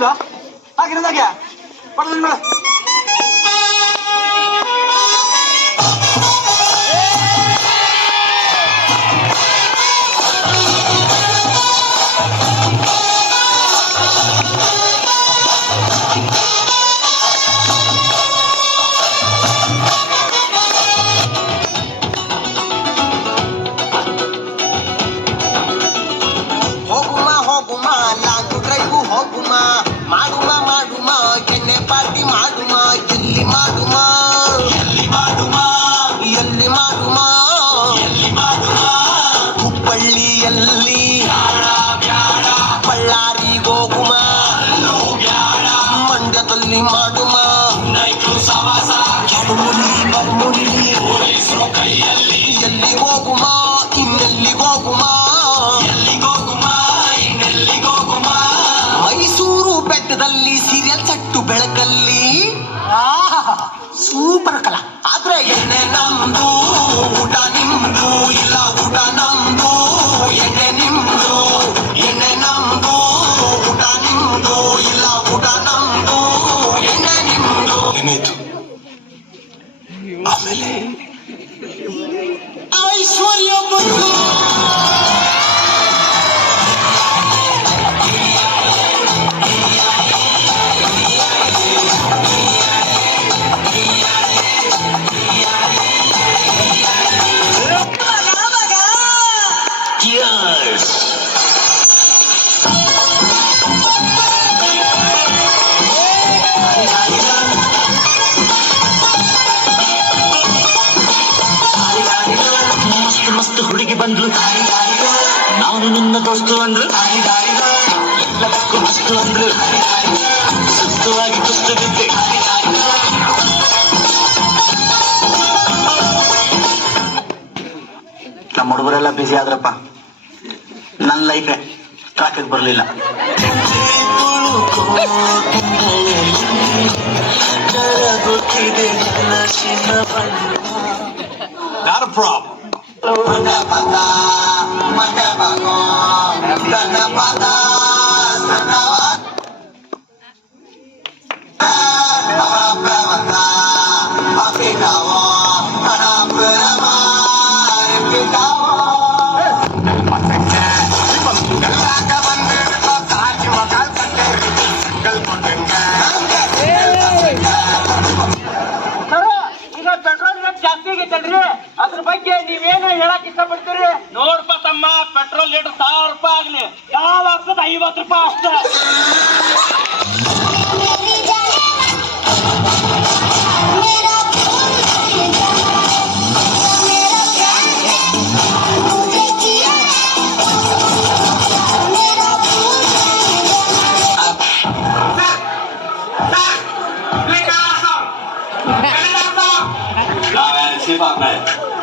ಹಾಕಿದ ಹಾಕಿರೋದಾಗೆ ಪಡೆದ ಮೇಡ ಹುಬ್ಬಳ್ಳಿಯಲ್ಲಿ ಬಳ್ಳಾರಿಗೋಗುಮ ಮಂಡ್ಯದಲ್ಲಿ ಮಾಡುಮ ಎಲ್ಲಿ ಹೋಗುಮ ಇನ್ನೆಲ್ಲಿಗೋಗುಮ ಮೈಸೂರು ಬೆಟ್ಟದಲ್ಲಿ ಸೀರಿಯಲ್ ಸಟ್ಟು ಬೆಳಕಲ್ಲಿ ಸೂಪರ್ ಕಲಾ ಆದ್ರೆ ಎಣ್ಣೆ ನಮ್ದು ಊಟ ನಿಮ್ದು ಇಲ್ಲ ಊಟ ನಮ್ದು ಎಣ್ಣೆ ನಿಮ್ದು ಎಣ್ಣೆ ನಮ್ದು ಊಟ ನಿಮ್ದು ಇಲ್ಲ ಊಟ ನಮ್ದು ಎಣ್ಣೆ ನಿಮ್ದು ಏನಾಯ್ತು ಆಮೇಲೆ ಐಶ್ವರ್ಯ ಬಂತು ಹುಡುಗಿ ಬಂದ್ಲು ನಾನು ನಿನ್ನ ದೋಸ್ತು ಅಂದ್ರು ಎಲ್ಲದಕ್ಕೂ ಮಸ್ತು ಅಂದ್ರು ಸುಸ್ತವಾಗಿ ಕುಸ್ತು ಬಿದ್ದೆ ನಮ್ಮ ಹುಡುಗರೆಲ್ಲ ಬ್ಯುಸಿ ಆದ್ರಪ್ಪ ನನ್ನ ಲೈಫೇ ಟ್ರಾಕಿಗೆ ಬರಲಿಲ್ಲ Not a problem. ಅದ್ರ ಬಗ್ಗೆ ನೀವೇನು ಹೇಳಕ್ ಇಷ್ಟಪಡ್ತೀರಿ? ನೋಡ್ಪ ತಮ್ಮ, ಪೆಟ್ರೋಲ್ ಲೀಟರ್ 1000 ರೂಪಾಯಿ ಆಗ್ಲಿ, ಯಾವ ಆಗ್ತದ 50 ರೂಪಾಯಿ ಅಷ್ಟೇ.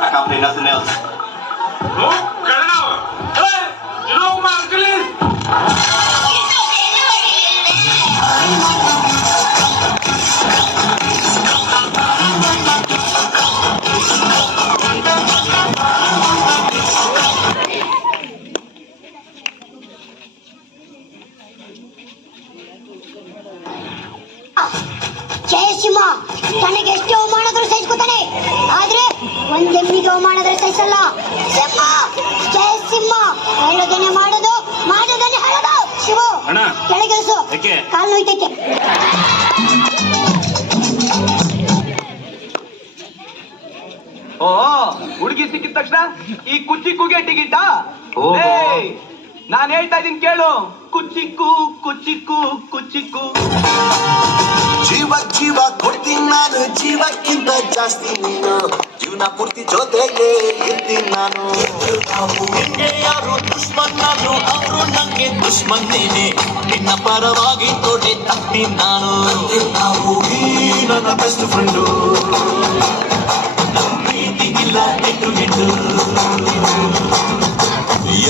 Accompany nothing else. No, Karnava. Hey, you know who my uncle is? Jayasimha ತನಗೆ ಎಷ್ಟು ಅವಮಾನಗಳು ಸಹಿಸ್ಕೊತಾನೆ, ಆದ್ರೆ ಒಂದ್ ಎಮ್ಮಿಗೆ ಅವಮಾನಗಳು ಸಹಿಸಲ್ಲ. ಜಯಸಿಂಹ ಹೇಳೋದನ್ನೇ ಮಾಡೋದು, ಮಾಡೋದನ್ನೇ ಹೇಳೋದು. ಶಿವು ಕೆಳಗೆಲ್ಸು, ಕಾಲು ನೋಯ್ತೈತೆ. ಓ ಹುಡುಗಿ ಸಿಕ್ಕಿದ ತಕ್ಷಣ ಈ ಕುಚ್ಚಿಕ್ಕುಗೆ ಟಿಕೆಟ? ನಾನ್ ಹೇಳ್ತಾ ಇದೀನಿ ಕೇಳು, ಕುಚ್ಚಿಕ್ಕು ಕುಚ್ಚಿಕ್ಕು ಕುಚ್ಚಿಕ್ಕು. ಜೀವ ಜೀವ ಕೊಡ್ತೀನಿ ನಾನು, ಜೀವಕ್ಕಿಂತ ಜಾಸ್ತಿ ನೀನು, ಜೀವನ ಪೂರ್ತಿ ಜೊತೆಗೆ ಇರ್ತೀನಿ ನಾನು. ನಿನ್ಗೆ ಯಾರು ದುಶ್ಮನ್ನಾದ್ರು ಅವರು ನಂಗೆ ದುಶ್ಮನ್ನೇನೆ, ನಿನ್ನ ಪರವಾಗಿ ತೋಟೆ ತಪ್ತೀನಿ ನಾನು. ನನ್ನ ಬೆಸ್ಟ್ ಫ್ರೆಂಡು, ನಮ್ಮ ಪ್ರೀತಿಗಿಲ್ಲ ಹೆಟ್ಟು ಹೆಟ್ಟು.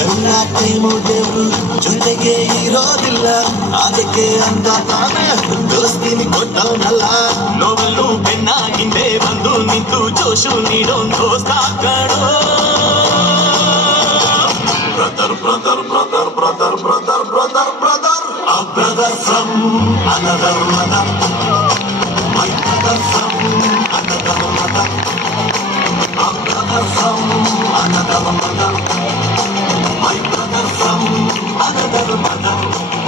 ಎಲ್ಲ ಟೈಮು ದೇವ್ರು ಜೊತೆಗೆ ಇರೋದಿಲ್ಲ, ಅದಕ್ಕೆ ಅಂತ ತಾನೇ ದೋಸ್ತಿನಿ ಕೊಟ್ಟವನಲ್ಲ. ನೋವಲ್ಲೂ ಬೆನ್ನ ಹಿಂದೆ ಬಂದು ನಿಂತು ಜೋಶು ನೀಡೋ ದೋಸ್ತ ಕಣೋ. Brother brother brother brother brother brother brother brother from another mother. My brother from another mother. A brother from another mother. My brother from another mother.